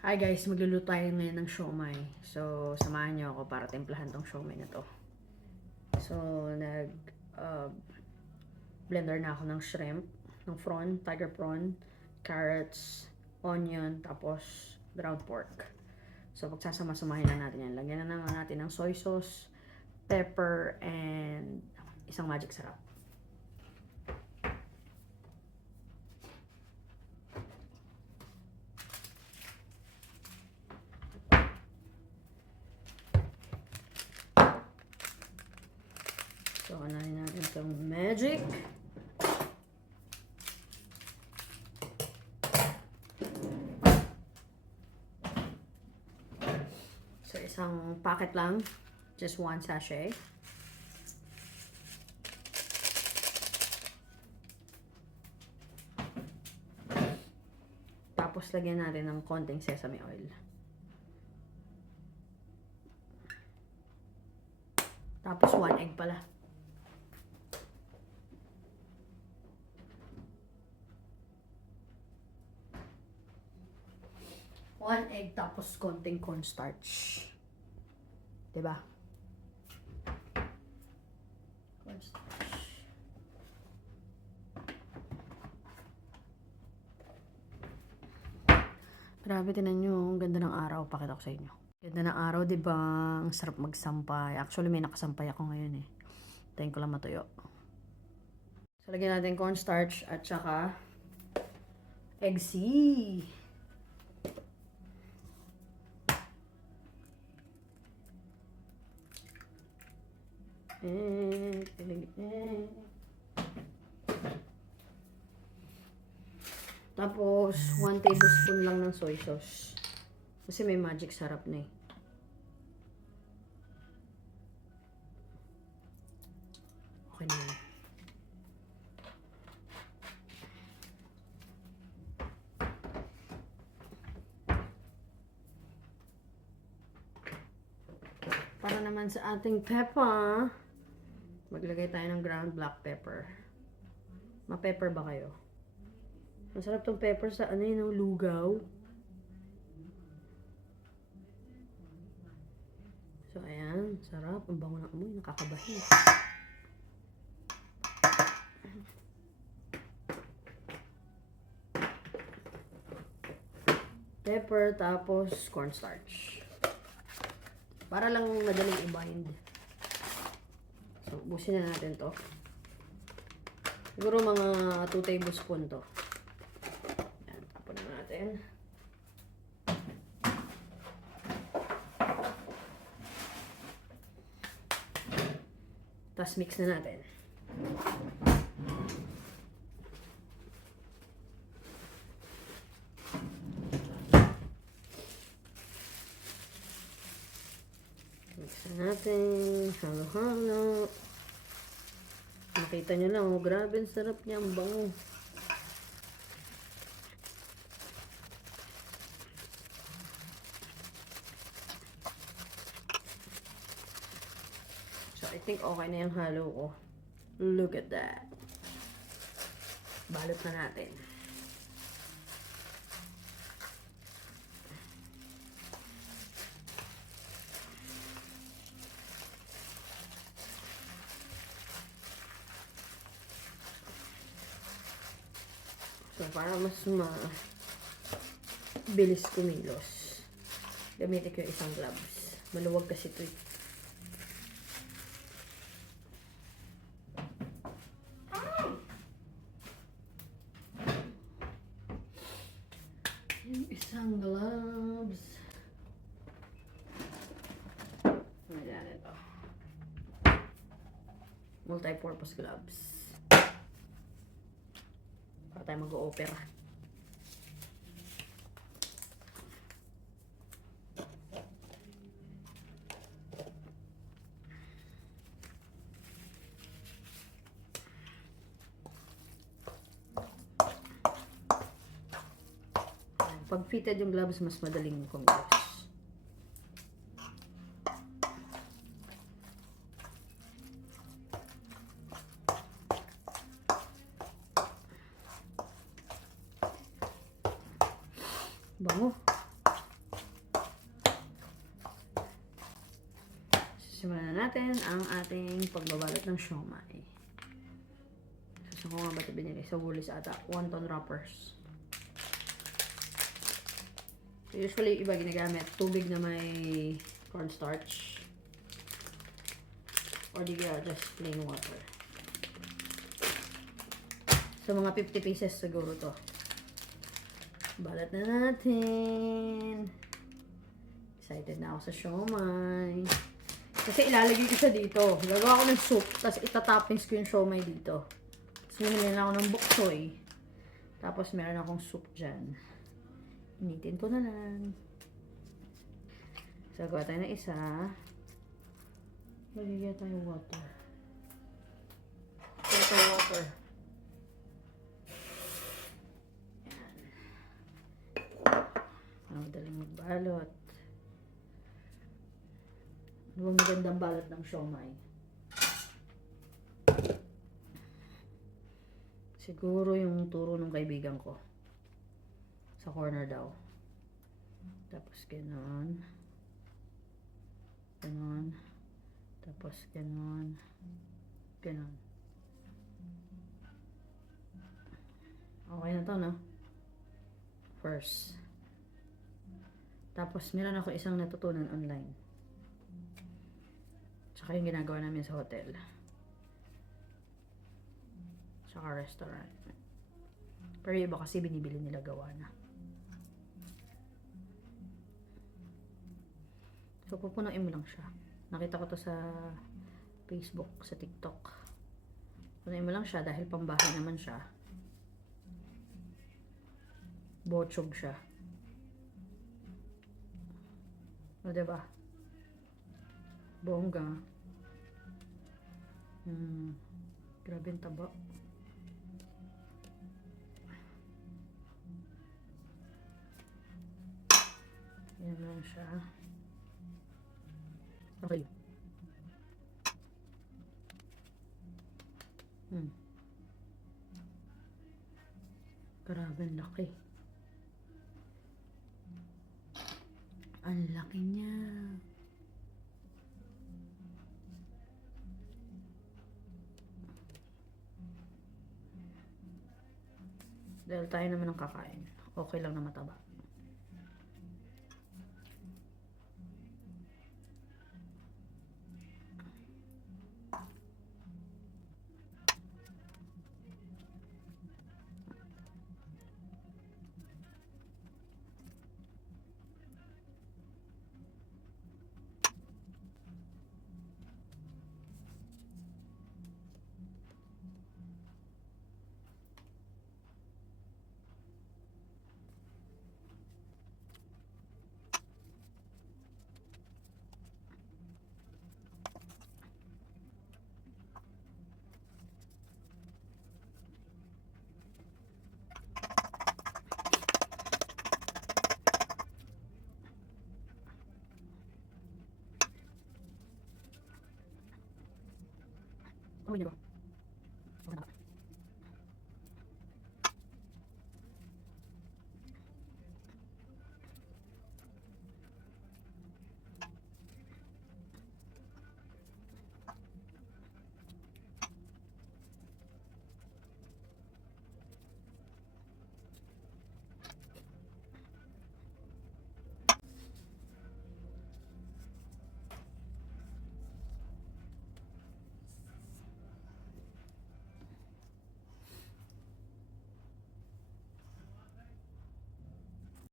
Hi guys, magluluto tayo ngayon ng siomai. So, samahan niyo ako para timplahan tong siomai na to. So, blender na ako ng shrimp, ng prawn, tiger prawn, carrots, onion, tapos ground pork. So, pagsasama-samahin na natin yan. Lagyan na naman natin ng soy sauce, pepper, and isang magic sarap. So, anahin natin itong magic. So, isang packet lang. Just one sachet. Tapos, lagyan natin ng konting sesame oil. Tapos, 1 egg pala. One egg tapos konting cornstarch. Diba? Cornstarch. Grabe, tinan nyo. Ang ganda ng araw. Pakita ko sa inyo. Ganda ng araw, diba? Ang sarap magsampay. Actually, may nakasampay ako ngayon eh. Tayin ko lang matuyo. So, lagyan natin cornstarch at saka egg C. Tapos, 1 tablespoon lang ng soy sauce. Kasi may magic sarap na eh. Okay na yun. Para naman sa ating pepper, maglagay tayo ng ground black pepper. Ma-pepper ba kayo? Masarap tong pepper sa ano yun, lugaw. So, ayan. Sarap. Ang bango ng amoy. Nakakabahi. Pepper, tapos cornstarch. Para lang madaling i-bind. So, ubusin na natin to. Siguro mga 2 tablespoon to. Ayan, tapon na natin. Tapos mix na natin. Mix na natin. Halo-halo. Makita nyo lang, oh, grabe ang sarap niya, ang bango. So, I think okay na yung halo ko. Look at that. Balot na natin. So, para mas bilis kumilos, gamitin ko yung isang gloves. Maluwag kasi ito eh. Yung isang gloves. Ayan ito. Multi-purpose gloves. Para tayo mag-o-opera. Pag fitted yung gloves, mas madaling kumilos. Bango. Simulan na natin ang ating pagbabalot ng siomai. So, saan ko nga ba ito binili? Sa Woolies ata. Wonton wrappers. So, usually, iba ginagamit. Tubig na may cornstarch. Or di kaya just plain water. So, mga 50 pieces siguro to. Balat na natin. Excited na ako sa siomai. Kasi ilalagay ko siya dito. Gagawa ko ng soup. Tapos itatoppings ko yung siomai dito. Tapos minilin ako ng bok choy. Tapos meron akong soup dyan. Initin ko na lang. So, gawa tayo ng isa. Magigyan tayo water. Ito water. Yan. Madaling magbalot. Ano bang magandang balot ng siomai? Siguro yung turo ng kaibigan ko. Sa corner daw. Tapos ganon. Ganon. Tapos ganon. Ganon. Okay na to, no? First. Tapos meron ako isang natutunan online. Tsaka yung ginagawa namin sa hotel. Tsaka restaurant. Pero yung iba kasi binibili nila gawa na. So, pupunuin mo lang siya. Nakita ko to sa Facebook, sa TikTok. Pupunuin mo lang siya dahil pambahay naman siya. Bochog siya. O, diba? Bongga. Grabe yung taba. Yan lang siya. Okay. Grabe ang laki. Ang laki niya. Dahil tayo naman ang kakain. Okay lang na mataba. Oh, yun.